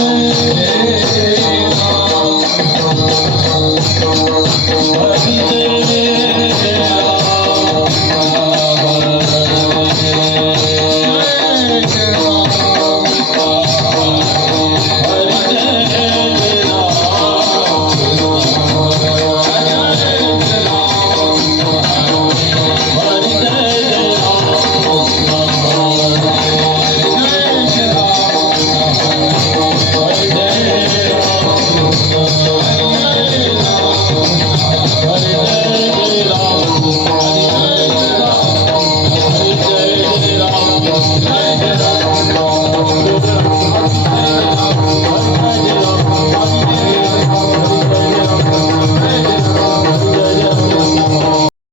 Thank you. Jai Jai